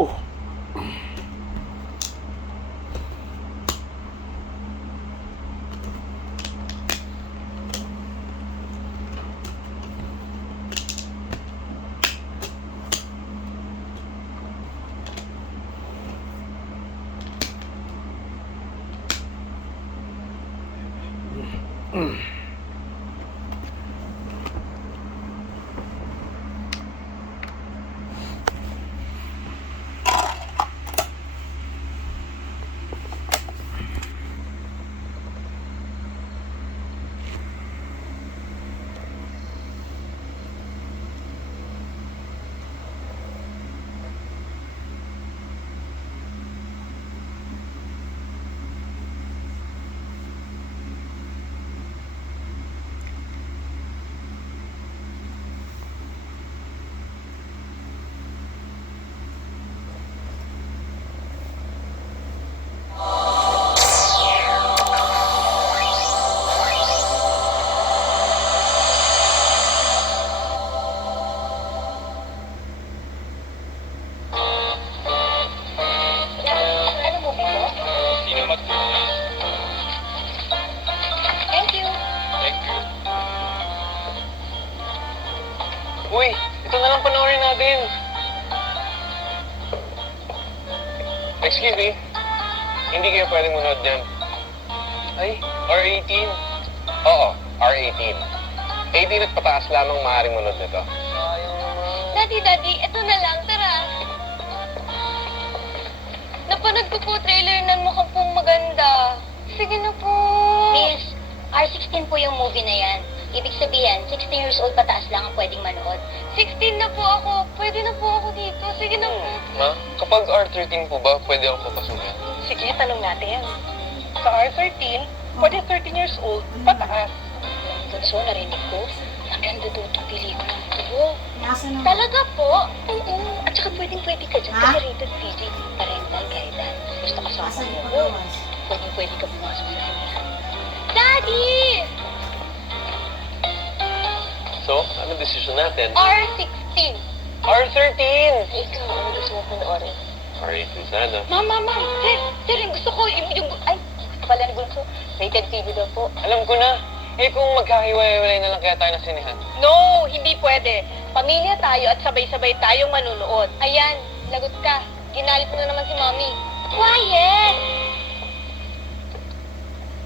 Oh. Uy, ito na lang panoorin natin. Excuse me, hindi kayo pwedeng manood dyan. Ay, R18. Oo, R18. 18 at pataas lamang maaaring manood nito. Daddy, ito na lang, tara. Napanood ko po trailer ng mukhang pong maganda. Sige na po. Miss, R16 po yung movie na yan. Ibig sabihin, 16 years old pataas lang ang pwedeng manood. 16 na po ako. Pwede na po ako dito. Sige na po. Ma, kapag R13 po ba, pwede ako papasukin? Sige, tanong natin. Sa R13, pwede 13 years old, pataas. So, narinig ko, ang ganda daw itong pelikula nito. Talaga po? Oo, at saka pwedeng-pwede ka dyan. Ha? Kasi rated PG, parental guidance. Gusto ka sa Asan mo yung yun. pagawas? Pwedeng-pwede ka pumasok sa sinihan. Daddy! So, ano desisyon natin? R16. R13! Ikaw, ano gusto mo panoorin? R18 sana. Mama, sir, yung gusto ko, yung ay, pala na gusto, rated PG daw po. Alam ko na. Eh kung magkahiwalay na lang kaya tayo na sinihan. No, hindi pwede. Pamilya tayo at sabay-sabay tayong manunood. Ayan, lagot ka. Ginalit mo na naman si Mommy. Quiet!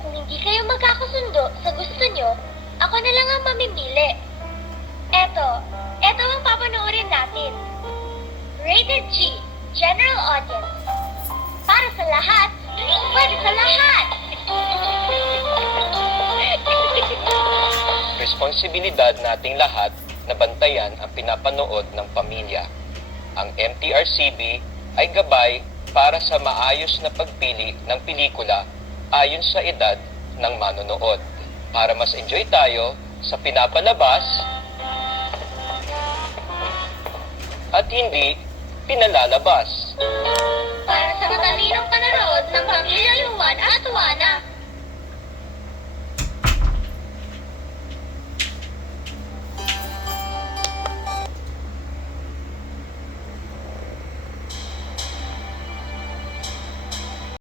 Kung hindi kayo magkakasundo sa gusto nyo, ako na lang ang mamimili. Eto ang papanoorin natin. Rated G, General Audience. Para sa lahat, pwede sa lahat! Responsibilidad nating lahat na bantayan ang pinapanood ng pamilya. Ang MTRCB ay gabay para sa maayos na pagpili ng pelikula ayon sa edad ng manonood. Para mas enjoy tayo sa pinapalabas at hindi pinalalabas.